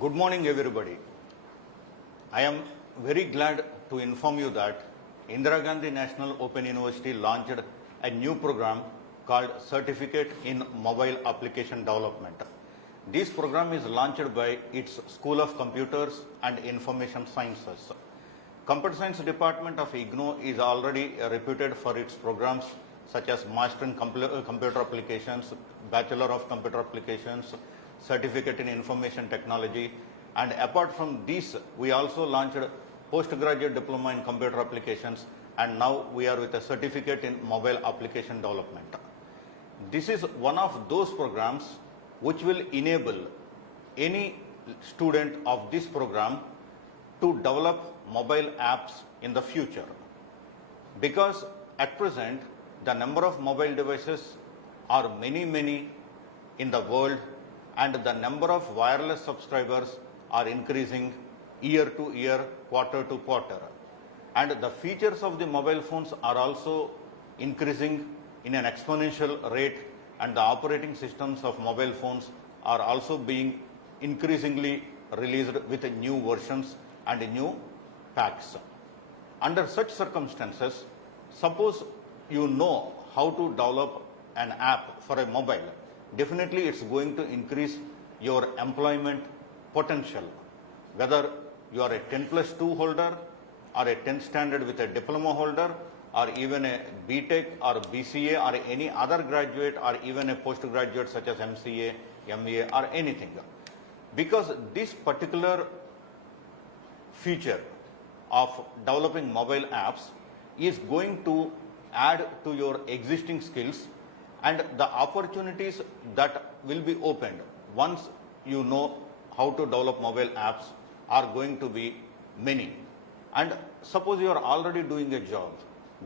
Good morning, everybody. I am very glad to inform you that Indira Gandhi National Open University launched a new program called Certificate in Mobile Application Development. This program is launched by its School of Computers and Information Sciences. Computer Science Department of IGNOU is already reputed for its programs such as Master in Computer Applications, Bachelor of Computer Applications, Certificate in Information Technology, and apart from these, we also launched Postgraduate Diploma in Computer Applications, and now we are with a Certificate in Mobile Application Development. This is one of those programs which will enable any student of this program to develop mobile apps in the future. Because at present, the number of mobile devices are many in the world, and the number of wireless subscribers are increasing year to year, quarter to quarter. And the features of the mobile phones are also increasing in an exponential rate, and the operating systems of mobile phones are also being increasingly released with new versions and new packs. Under such circumstances, suppose you know how to develop an app for a mobile, definitely it's going to increase your employment potential. Whether you are a 10+2 holder or a 10th standard with a diploma holder, or even a BTech or BCA or any other graduate, or even a postgraduate such as MCA, MBA or anything. Because this particular feature of developing mobile apps is going to add to your existing skills, and the opportunities that will be opened once you know how to develop mobile apps are going to be many. And suppose you are already doing a job,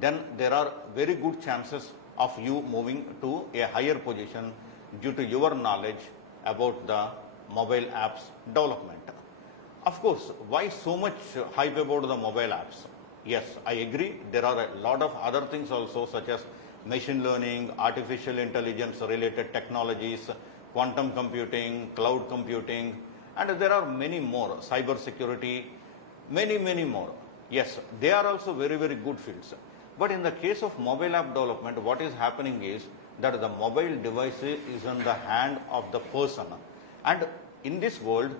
then there are very good chances of you moving to a higher position due to your knowledge about the mobile apps development. Of course, why so much hype about the mobile apps? Yes, I agree. There are a lot of other things also, such as machine learning, artificial intelligence related technologies, quantum computing, cloud computing, and there are many more, cyber security, many more. Yes, they are also very good fields. But in the case of mobile app development, what is happening is that the mobile device is in the hand of the person. And in this world,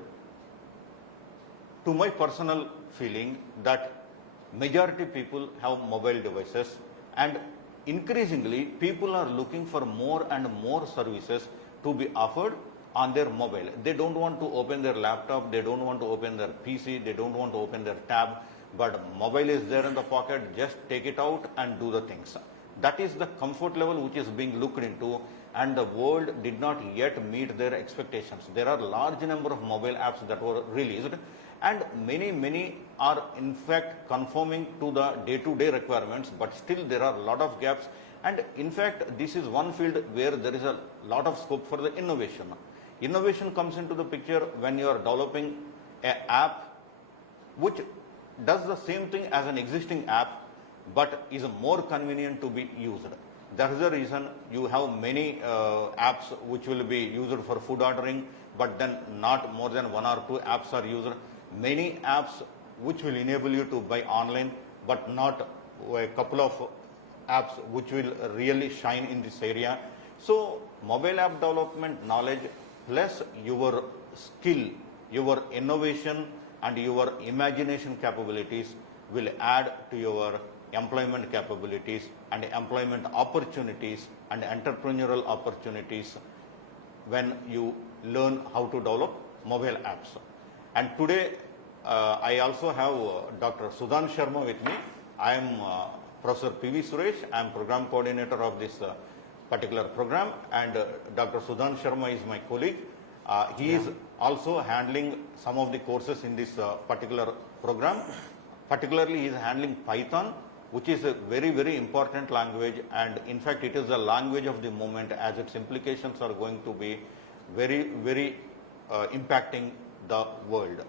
to my personal feeling, that majority people have mobile devices, and increasingly people are looking for more and more services to be offered on their mobile. They don't want to open their laptop, they don't want to open their PC, they don't want to open their tab, but mobile is there in the pocket, just take it out and do the things. That is the comfort level which is being looked into, and the world did not yet meet their expectations. There are large number of mobile apps that were released, and many are in fact conforming to the day-to-day requirements, but still there are a lot of gaps. And in fact, this is one field where there is a lot of scope for the innovation. Innovation comes into the picture when you are developing an app which does the same thing as an existing app, but is more convenient to be used. That is the reason you have many apps which will be used for food ordering, but then not more than 1 or 2 apps are used. Many apps which will enable you to buy online, but not a couple of apps which will really shine in this area. So mobile app development knowledge plus your skill, your innovation and your imagination capabilities will add to your employment capabilities and employment opportunities and entrepreneurial opportunities when you learn how to develop mobile apps. And today I also have Dr. Sudhan Sharma with me. I am Professor P.V. Suresh. I am program coordinator of this particular program, and Dr. Sudhan Sharma is my colleague. He is also handling some of the courses in this particular program. Particularly, he is handling Python, which is a very important language, and in fact it is the language of the moment, as its implications are going to be very impacting the world.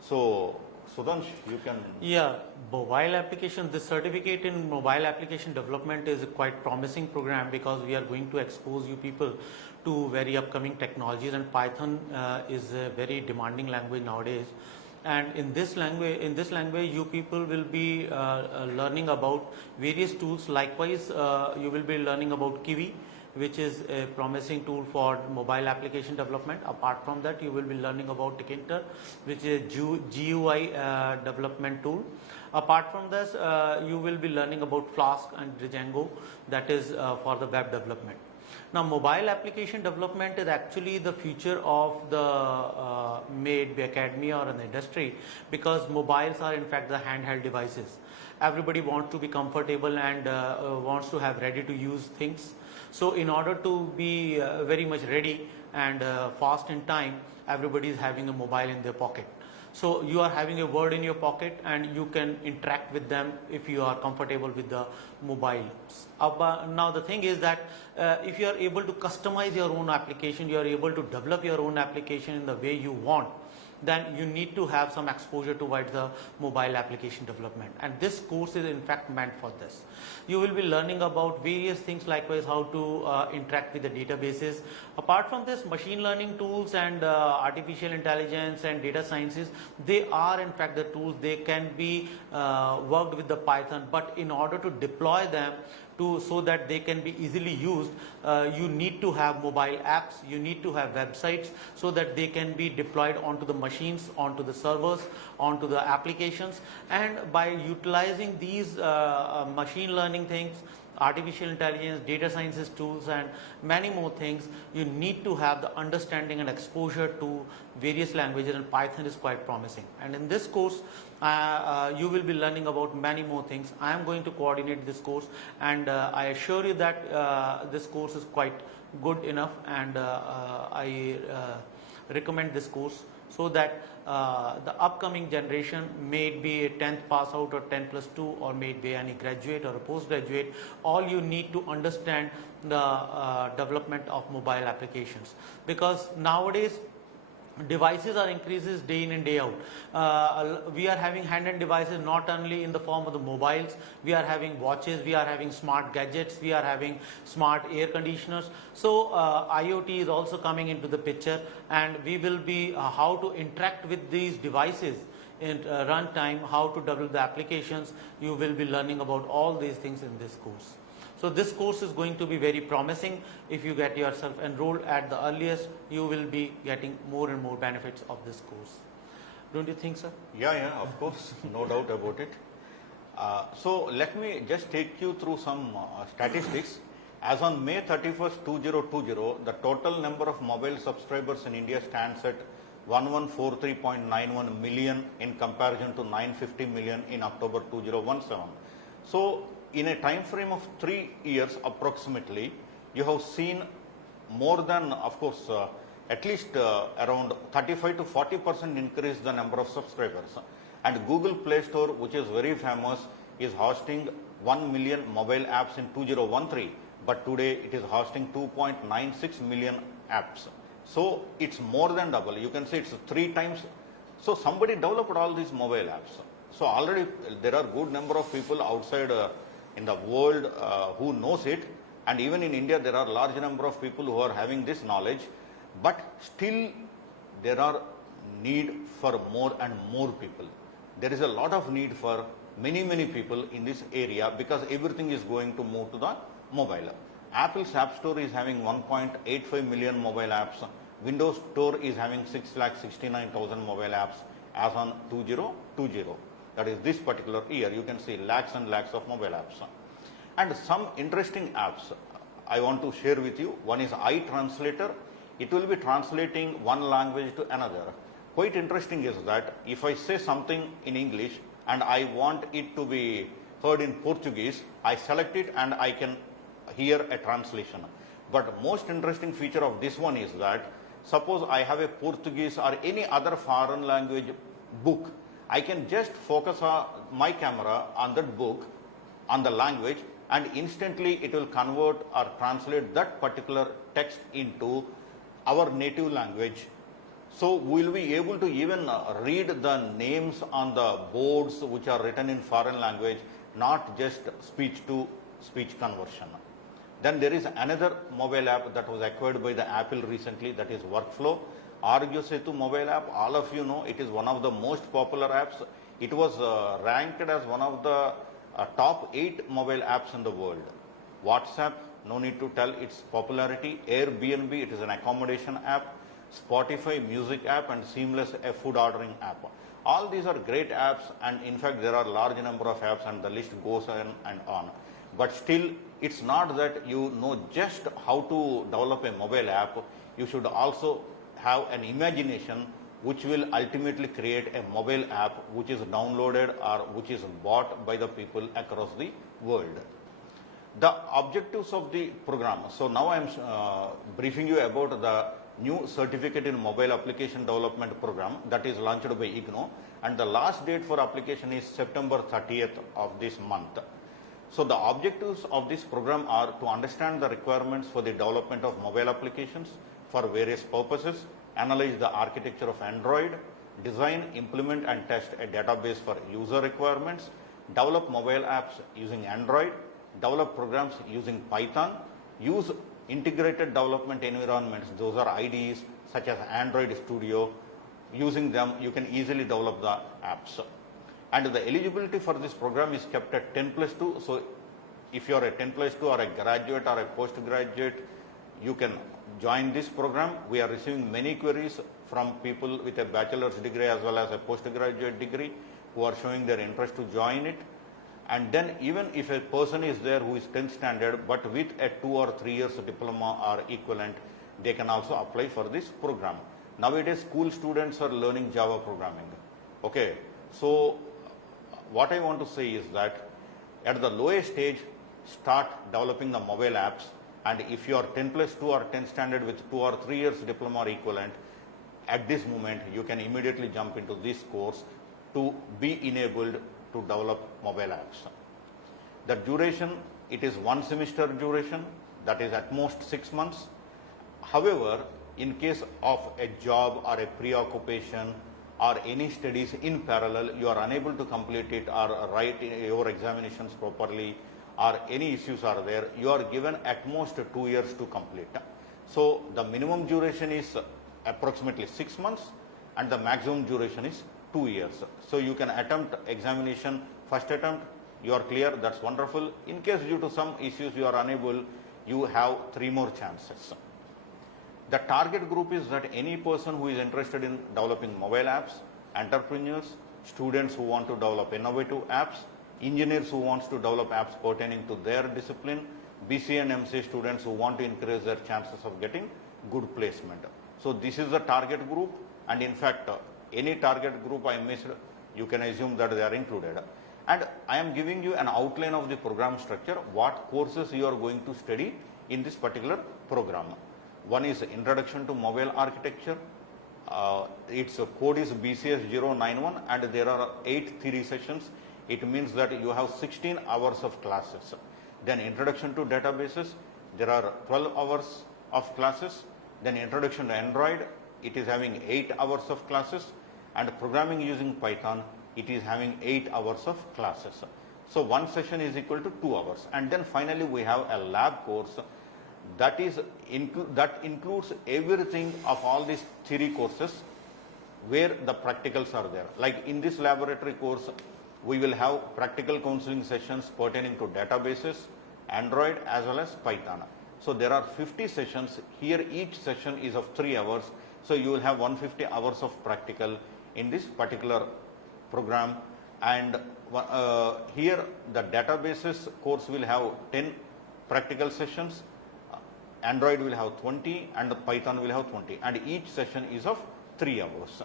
So Sudhansh, you can... Yeah, mobile application, this certificate in mobile application development is a quite promising program, because we are going to expose you people to very upcoming technologies, and Python is a very demanding language nowadays. And in this language, you people will be learning about various tools. Likewise, you will be learning about Kiwi, which is a promising tool for mobile application development. Apart from that, you will be learning about Tkinter, which is a GUI development tool. Apart from this, you will be learning about Flask and Django, that is for the web development. Now, mobile application development is actually the future of the maybe academia or an industry, because mobiles are in fact the handheld devices. Everybody wants to be comfortable and wants to have ready to use things. So in order to be very much ready and fast in time, everybody is having a mobile in their pocket. So you are having a word in your pocket and you can interact with them if you are comfortable with the mobile. Now the thing is that if you are able to customize your own application, you are able to develop your own application in the way you want, then you need to have some exposure towards the mobile application development, and this course is in fact meant for this. You will be learning about various things, likewise how to interact with the databases. Apart from this, machine learning tools and artificial intelligence and data sciences, they are in fact the tools. They can be worked with the Python, but in order to deploy them so that they can be easily used, you need to have mobile apps, you need to have websites, so that they can be deployed onto the machines, onto the servers, onto the applications. And by utilizing these machine learning things, artificial intelligence, data sciences tools and many more things, you need to have the understanding and exposure to various languages, and Python is quite promising. And in this course, you will be learning about many more things. I am going to coordinate this course, and I assure you that this course is quite good enough, and I recommend this course, so that the upcoming generation, may it be a 10th pass out or 10+2, or may it be any graduate or a postgraduate, all you need to understand the development of mobile applications, because nowadays devices are increases day in and day out. We are having handheld devices not only in the form of the mobiles, we are having watches, we are having smart gadgets, we are having smart air conditioners. So IoT is also coming into the picture, and we will be how to interact with these devices in runtime, how to develop the applications. You will be learning about all these things in this course. So this course is going to be very promising. If you get yourself enrolled at the earliest, you will be getting more and more benefits of this course. Don't you think, sir? Yeah, of course, no doubt about it. So let me just take you through some statistics. As on May 31st, 2020, the total number of mobile subscribers in India stands at 1143.91 million in comparison to 950 million in October 2017. So in a time frame of 3 years approximately, you have seen more than, of course, at least around 35 to 40% increase the number of subscribers. And Google Play Store, which is very famous, is hosting 1 million mobile apps in 2013, but today it is hosting 2.96 million apps. So it's more than double. You can say it's 3 times. So somebody developed all these mobile apps. So already there are good number of people outside in the world who knows it, and even in India there are large number of people who are having this knowledge, but still there are need for more and more people. There is a lot of need for many people in this area, because everything is going to move to the mobile. Apple's App Store is having 1.85 million mobile apps. Windows Store is having 6,69,000 mobile apps as on 2020. That is this particular year. You can see lakhs and lakhs of mobile apps. And some interesting apps I want to share with you. One is iTranslator. It will be translating one language to another. Quite interesting is that if I say something in English and I want it to be heard in Portuguese, I select it and I can hear a translation. But most interesting feature of this one is that suppose I have a Portuguese or any other foreign language book, I can just focus my camera on that book, on the language, and instantly it will convert or translate that particular text into our native language. So we will be able to even read the names on the boards which are written in foreign language, not just speech to speech conversion. Then there is another mobile app that was acquired by the Apple recently, that is Workflow. Argyo Setu mobile app, all of you know, it is one of the most popular apps. It was ranked as one of the top 8 mobile apps in the world. WhatsApp, no need to tell its popularity. Airbnb, it is an accommodation app. Spotify, music app, and Seamless, a food ordering app. All these are great apps, and in fact there are large number of apps, and the list goes on and on. But still, it's not that you know just how to develop a mobile app. You should also have an imagination which will ultimately create a mobile app which is downloaded or which is bought by the people across the world. The objectives of the program. So now I am briefing you about the new Certificate in Mobile Application Development program that is launched by IGNOU, and the last date for application is September 30th of this month. So the objectives of this program are to understand the requirements for the development of mobile applications for various purposes, analyze the architecture of Android, design, implement and test a database for user requirements, develop mobile apps using Android, develop programs using Python, use integrated development environments, those are IDEs such as Android Studio. Using them, you can easily develop the apps. And the eligibility for this program is kept at 10+2. So if you are a 10+2 or a graduate or a postgraduate, you can join this program. We are receiving many queries from people with a bachelor's degree as well as a postgraduate degree who are showing their interest to join it. And then even if a person is there who is 10th standard but with a 2 or 3 years diploma or equivalent, they can also apply for this program. Nowadays, school students are learning Java programming. Okay, so what I want to say is that at the lowest stage, start developing the mobile apps, and if you are 10+2 or 10th standard with 2 or 3 years diploma or equivalent, at this moment you can immediately jump into this course to be enabled to develop mobile apps. The duration, it is 1 semester duration, that is at most 6 months. However, in case of a job or a preoccupation or any studies in parallel, you are unable to complete it or write your examinations properly, or any issues are there, you are given at most 2 years to complete. So the minimum duration is approximately 6 months and the maximum duration is 2 years. So you can attempt examination first attempt, you are clear, that's wonderful. In case due to some issues you are unable, you have 3 more chances. The target group is that any person who is interested in developing mobile apps, entrepreneurs, students who want to develop innovative apps, engineers who wants to develop apps pertaining to their discipline, BCA and MCA students who want to increase their chances of getting good placement. So this is the target group, and in fact any target group I missed, you can assume that they are included. And I am giving you an outline of the program structure, what courses you are going to study in this particular program. One is Introduction to Mobile Architecture. Its code is BCS 091 and there are 8 theory sessions. It means that you have 16 hours of classes. Then Introduction to Databases, there are 12 hours of classes. Then Introduction to Android, it is having 8 hours of classes. And Programming using Python, it is having 8 hours of classes. So one session is equal to 2 hours. And then finally we have a lab course that includes everything of all these theory courses where the practicals are there. Like in this laboratory course, we will have practical counseling sessions pertaining to databases, Android as well as Python. So there are 50 sessions. Here each session is of 3 hours. So you will have 150 hours of practical in this particular program. And here the databases course will have 10 practical sessions. Android will have 20 and Python will have 20, and each session is of 3 hours.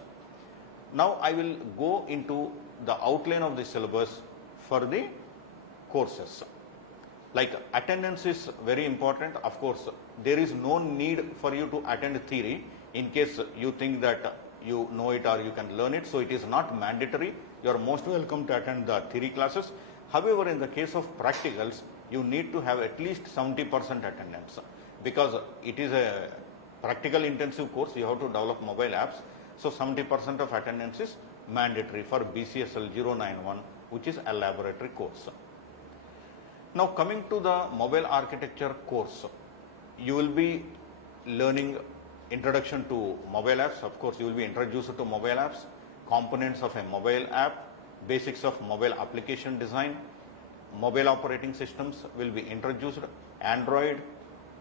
Now I will go into the outline of the syllabus for the courses. Like attendance is very important. Of course, there is no need for you to attend theory in case you think that you know it or you can learn it. So it is not mandatory. You are most welcome to attend the theory classes. However, in the case of practicals, you need to have at least 70% attendance. Because it is a practical intensive course, you have to develop mobile apps. So 70% of attendance is mandatory for BCSL 091, which is a laboratory course. Now coming to the mobile architecture course, you will be learning introduction to mobile apps. Of course, you will be introduced to mobile apps, components of a mobile app, basics of mobile application design, mobile operating systems will be introduced, Android,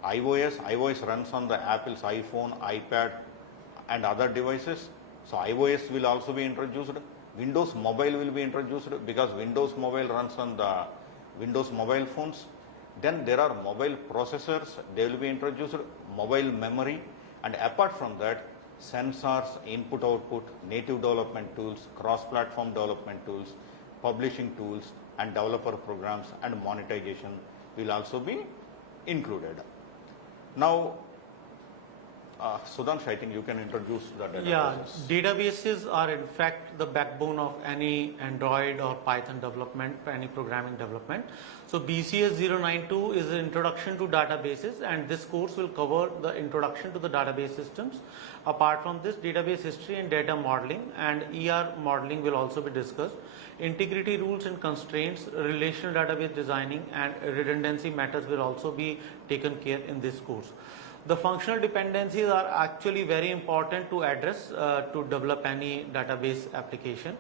iOS runs on the Apple's iPhone, iPad and other devices. So iOS will also be introduced. Windows Mobile will be introduced because Windows Mobile runs on the Windows mobile phones. Then there are mobile processors, they will be introduced, mobile memory, and apart from that, sensors, input output, native development tools, cross-platform development tools, publishing tools, and developer programs and monetization will also be included. Now, Sudhanshu, I think you can introduce the databases. Yeah, databases are in fact the backbone of any Android or Python development, any programming development. So BCS 092 is an introduction to databases, and this course will cover the introduction to the database systems. Apart from this, database history and data modeling and ER modeling will also be discussed. Integrity rules and constraints, relational database designing and redundancy matters will also be taken care in this course. The functional dependencies are actually very important to address to develop any database application.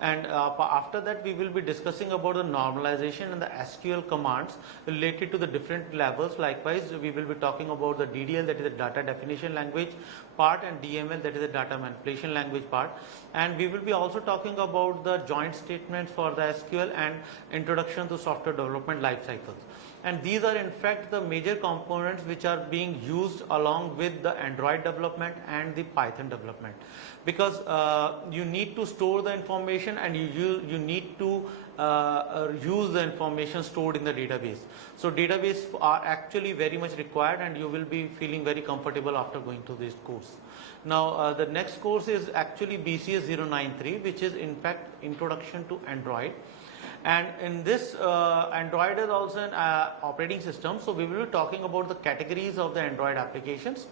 And after that, we will be discussing about the normalization and the SQL commands related to the different levels. Likewise, we will be talking about the DDL, that is the data definition language part, and DML, that is the data manipulation language part. And we will be also talking about the joint statements for the SQL and introduction to software development life cycles. And these are in fact the major components which are being used along with the Android development and the Python development, because you need to store the information and you need to use the information stored in the database. So database are actually very much required, and you will be feeling very comfortable after going to this course. Now the next course is actually BCS 093, which is in fact introduction to Android. And in this, Android is also an operating system. So we will be talking about the categories of the Android applications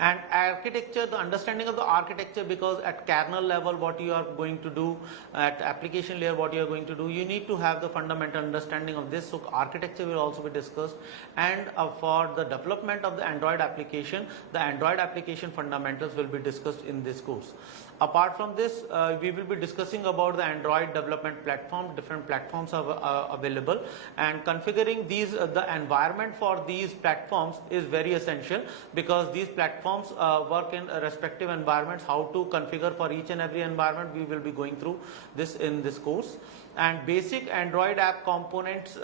and architecture, the understanding of the architecture, because at kernel level what you are going to do, at application layer what you are going to do, you need to have the fundamental understanding of this. So architecture will also be discussed, and for the development of the Android application, the Android application fundamentals will be discussed in this course. Apart from this, we will be discussing about the Android development platform. Different platforms are available, and configuring these the environment for these platforms is very essential, because these platforms work in respective environments. How to configure for each and every environment, we will be going through this in this course. And basic Android app components,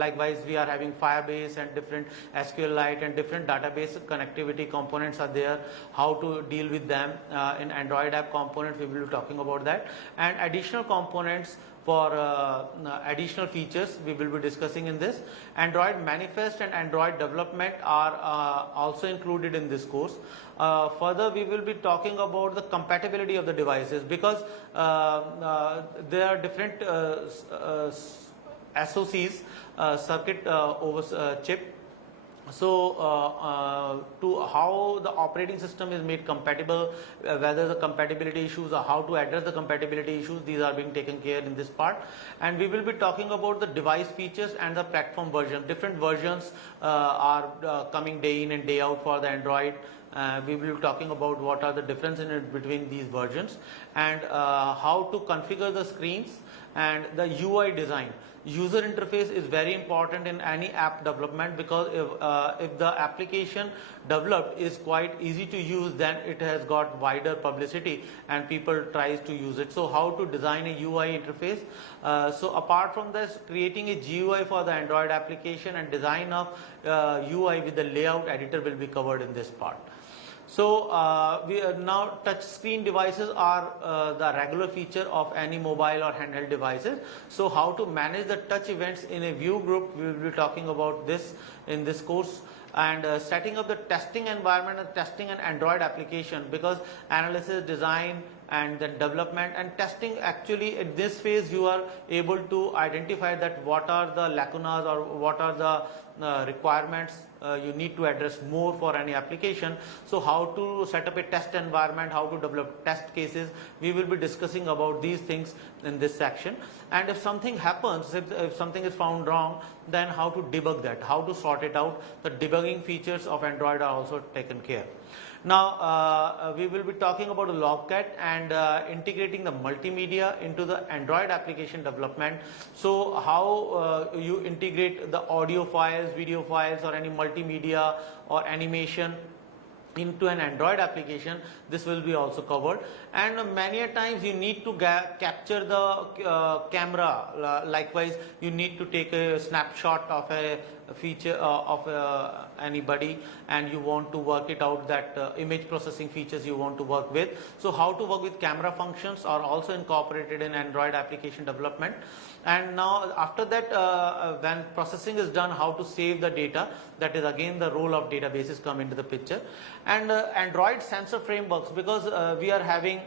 likewise we are having Firebase and different SQLite and different database connectivity components are there. How to deal with them in Android app components, we will be talking about that. And additional components for additional features we will be discussing in this. Android manifest and Android development are also included in this course. Further, we will be talking about the compatibility of the devices, because there are different SoCs, circuit over chip. So to how the operating system is made compatible, whether the compatibility issues or how to address the compatibility issues, these are being taken care in this part. And we will be talking about the device features and the platform version. Different versions are coming day in and day out for the Android. We will be talking about what are the difference in it between these versions, and how to configure the screens and the UI design. User interface is very important in any app development, because if the application developed is quite easy to use, then it has got wider publicity and people tries to use it. So how to design a UI interface. So apart from this, creating a GUI for the Android application and design of UI with the layout editor will be covered in this part. So now touch screen devices are the regular feature of any mobile or handheld devices. So how to manage the touch events in a view group, we will be talking about this in this course. And setting up the testing environment and testing an Android application, because analysis, design and then development and testing, actually at this phase you are able to identify that what are the lacunas or what are the requirements you need to address more for any application. So how to set up a test environment, how to develop test cases, we will be discussing about these things in this section. And if something happens, if something is found wrong, then how to debug that, how to sort it out. The debugging features of Android are also taken care. Now we will be talking about the Logcat and integrating the multimedia into the Android application development. So how you integrate the audio files, video files, or any multimedia or animation into an Android application, this will be also covered. And many a times you need to capture the camera, likewise you need to take a snapshot of a feature of anybody, and you want to work it out, that image processing features you want to work with. So how to work with camera functions are also incorporated in Android application development. And now after that, when processing is done, how to save the data, that is again the role of databases come into the picture. And Android sensor frameworks, because we are having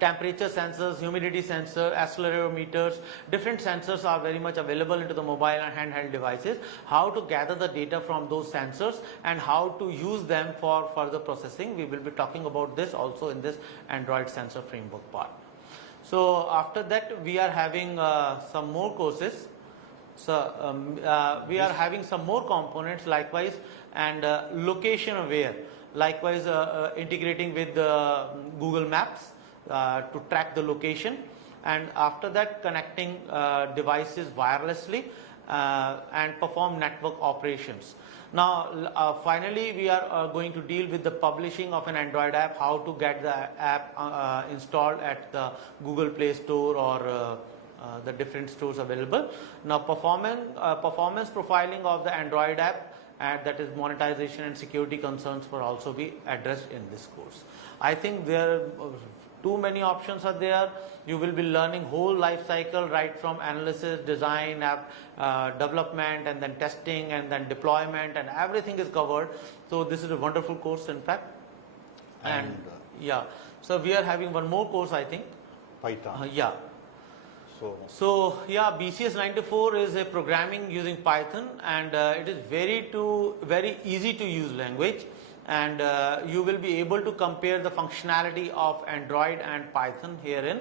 temperature sensors, humidity sensor, accelerometers, different sensors are very much available into the mobile and handheld devices. How to gather the data from those sensors and how to use them for further processing, we will be talking about this also in this Android sensor framework part. So after that we are having some more courses. So we are having some more components likewise, and location aware, likewise integrating with Google Maps to track the location, and after that connecting devices wirelessly and perform network operations. Now finally we are going to deal with the publishing of an Android app, how to get the app installed at the Google Play Store or the different stores available. Now performance profiling of the Android app, and that is monetization and security concerns will also be addressed in this course. I think there too many options are there. You will be learning whole life cycle, right from analysis, design, app development, and then testing, and then deployment, and everything is covered. So this is a wonderful course in fact. And yeah, so we are having one more course, I think. Python. Yeah. So yeah, BCS 94 is a programming using Python, and it is very easy to use language, and you will be able to compare the functionality of Android and Python herein.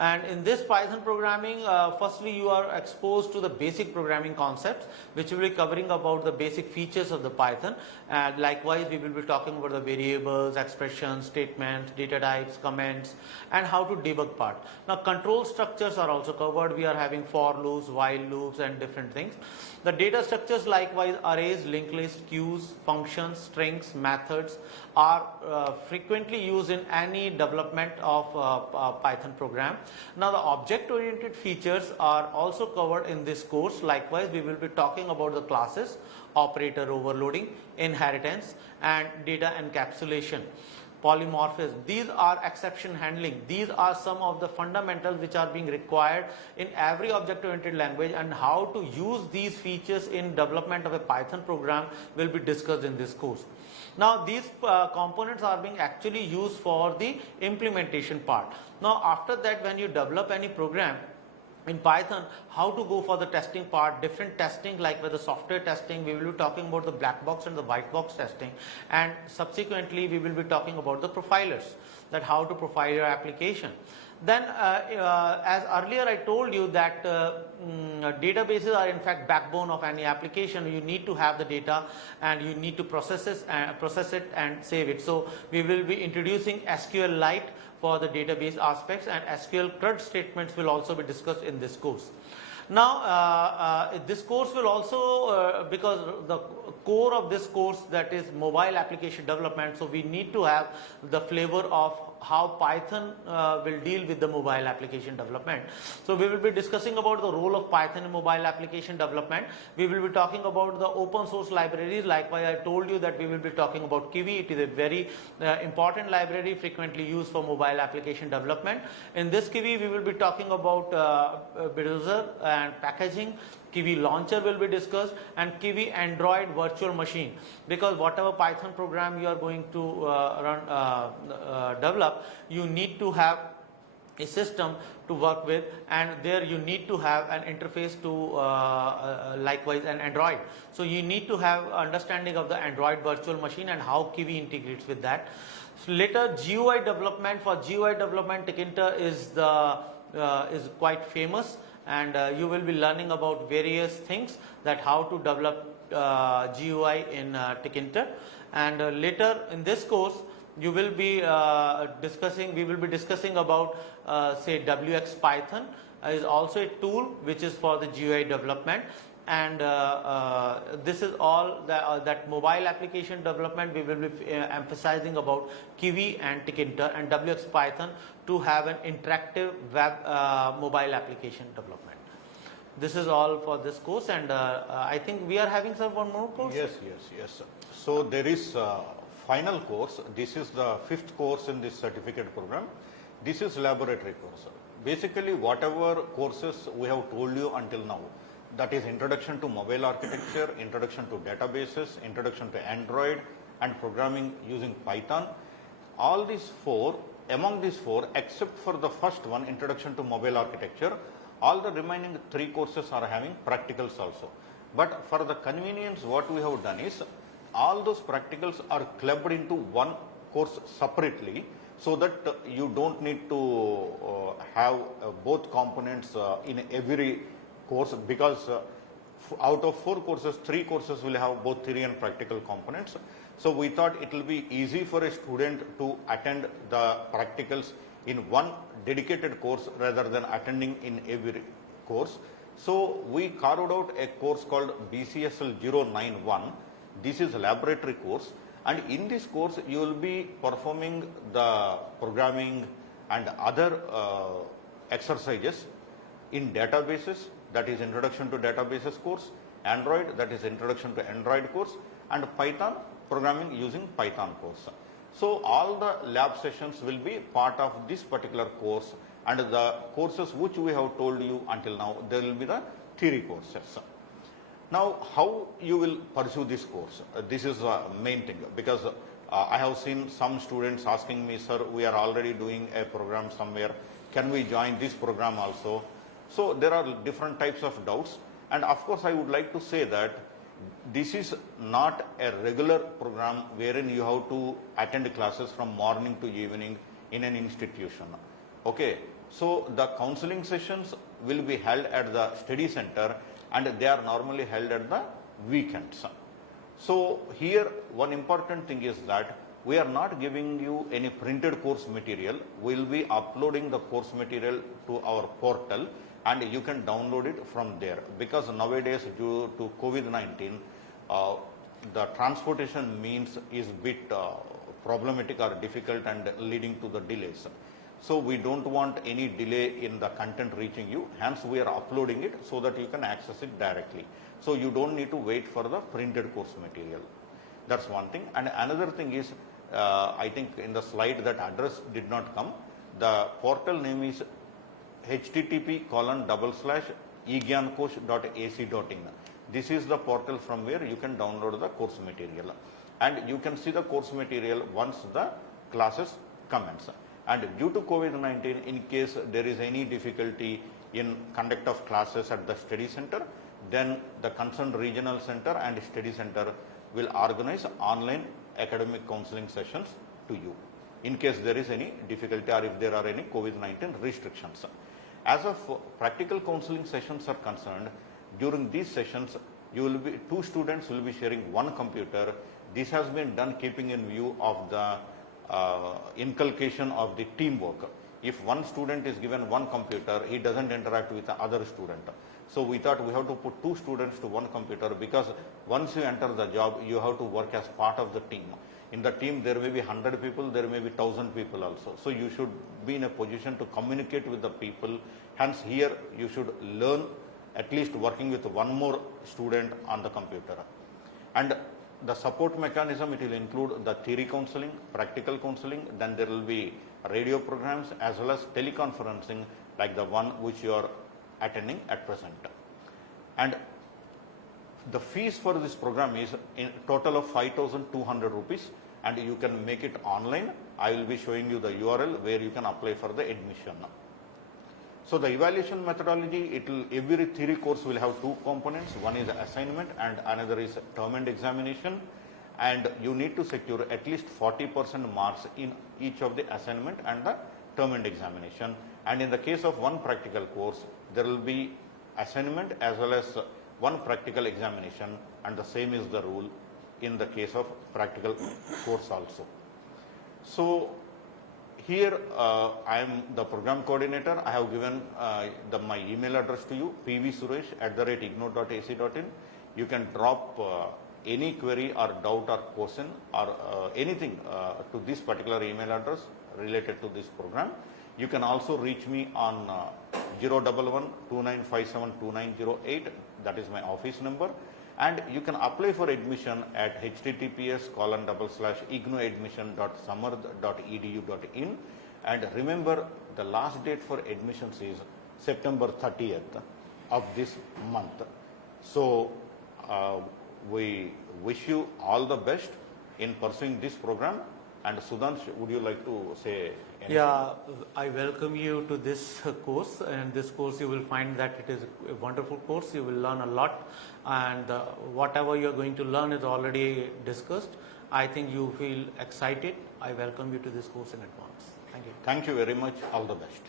And in this Python programming, firstly you are exposed to the basic programming concepts, which will be covering about the basic features of the Python, and likewise we will be talking about the variables, expressions, statements, data types, comments, and how to debug part. Now control structures are also covered. We are having for loops, while loops, and different things. The data structures likewise arrays, linked list, queues, functions, strings, methods are frequently used in any development of Python program. Now the object oriented features are also covered in this course. Likewise we will be talking about the classes, operator overloading, inheritance, and data encapsulation, polymorphism. These are exception handling. These are some of the fundamentals which are being required in every object oriented language, and how to use these features in development of a Python program will be discussed in this course. Now these components are being actually used for the implementation part. Now after that, when you develop any program in Python, how to go for the testing part, different testing, like with the software testing, we will be talking about the black box and the white box testing, and subsequently we will be talking about the profilers, that how to profile your application. Then as earlier I told you that databases are in fact backbone of any application. You need to have the data and you need to process it and save it. So we will be introducing SQLite for the database aspects, and SQL CRUD statements will also be discussed in this course. Now this course will also, because the core of this course, that is mobile application development, so we need to have the flavor of how Python will deal with the mobile application development. So we will be discussing about the role of Python in mobile application development. We will be talking about the open source libraries. Likewise, I told you that we will be talking about Kiwi. It is a very important library frequently used for mobile application development. In this Kiwi, we will be talking about Builder and packaging. Kiwi launcher will be discussed, and Kiwi Android virtual machine, because whatever Python program you are going to develop, you need to have a system to work with, and there you need to have an interface to likewise an Android. So you need to have understanding of the Android virtual machine and how Kiwi integrates with that. So later GUI development, for GUI development Tkinter is quite famous, and you will be learning about various things that how to develop GUI in Tkinter. And later in this course you will be we will be discussing about say WX Python is also a tool which is for the GUI development, and this is all that mobile application development we will be emphasizing about Kiwi and Tkinter and WX Python to have an interactive web mobile application development. This is all for this course, and I think we are having some one more course. Yes. So there is final course. This is the 5th course in this certificate program. This is laboratory course. Basically, whatever courses we have told you until now, that is introduction to mobile architecture, introduction to databases, introduction to Android, and programming using Python. All these four, among these four, except for the first one, introduction to mobile architecture, all the remaining 3 courses are having practicals also. But for the convenience, what we have done is, all those practicals are clubbed into one course separately, so that you don't need to have both components in every course, because out of 4 courses, 3 courses will have both theory and practical components. So we thought it will be easy for a student to attend the practicals in one dedicated course rather than attending in every course. So we carved out a course called BCSL 091. This is a laboratory course, and in this course you will be performing the programming and other exercises in databases, that is introduction to databases course, Android, that is introduction to Android course, and Python, programming using Python course. So all the lab sessions will be part of this particular course, and the courses which we have told you until now, there will be the theory courses. Now, how you will pursue this course? This is the main thing, because I have seen some students asking me, sir, we are already doing a program somewhere, can we join this program also? So there are different types of doubts, and of course I would like to say that this is not a regular program wherein you have to attend classes from morning to evening in an institution. Okay, so the counseling sessions will be held at the study center, and they are normally held at the weekends. So here one important thing is that we are not giving you any printed course material. We will be uploading the course material to our portal, and you can download it from there, because nowadays due to COVID-19 the transportation means is bit problematic or difficult and leading to the delays. So we don't want any delay in the content reaching you, hence we are uploading it so that you can access it directly. So you don't need to wait for the printed course material. That's one thing. And another thing is, I think in the slide that address did not come, the portal name is http://egyankosh.ac.in. This is the portal from where you can download the course material, and you can see the course material once the classes commence. And due to COVID-19, in case there is any difficulty in conduct of classes at the study center, then the concerned regional center and study center will organize online academic counseling sessions to you, in case there is any difficulty or if there are any COVID-19 restrictions. As of practical counseling sessions are concerned, during these sessions, 2 students will be sharing one computer. This has been done keeping in view of the inculcation of the teamwork. If one student is given one computer, he doesn't interact with the other student. So we thought we have to put 2 students to one computer, because once you enter the job, you have to work as part of the team. In the team, there may be 100 people, there may be 1,000 people also. So you should be in a position to communicate with the people. Hence here, you should learn at least working with one more student on the computer. And the support mechanism, it will include the theory counseling, practical counseling, then there will be radio programs as well as teleconferencing like the one which you are attending at present. And the fees for this program is in total of 5,200 rupees, and you can make it online. I will be showing you the URL where you can apply for the admission. So the evaluation methodology, every theory course will have two components. One is assignment and another is term and examination. And you need to secure at least 40% marks in each of the assignment and the term and examination. And in the case of one practical course, there will be assignment as well as one practical examination, and the same is the rule in the case of practical course also. So here I am the program coordinator. I have given my email address to you, pvsuresh@igno.ac.in. You can drop any query or doubt or question or anything to this particular email address related to this program. You can also reach me on 011-2957-2908. That is my office number. And you can apply for admission at https://ignoadmission.samarth.edu.in. And remember, the last date for admissions is September 30th of this month. So we wish you all the best in pursuing this program. And Sudhansh, would you like to say anything? Yeah, I welcome you to this course, and this course you will find that it is a wonderful course. You will learn a lot, and whatever you are going to learn is already discussed. I think you feel excited. I welcome you to this course in advance. Thank you. Thank you very much. All the best.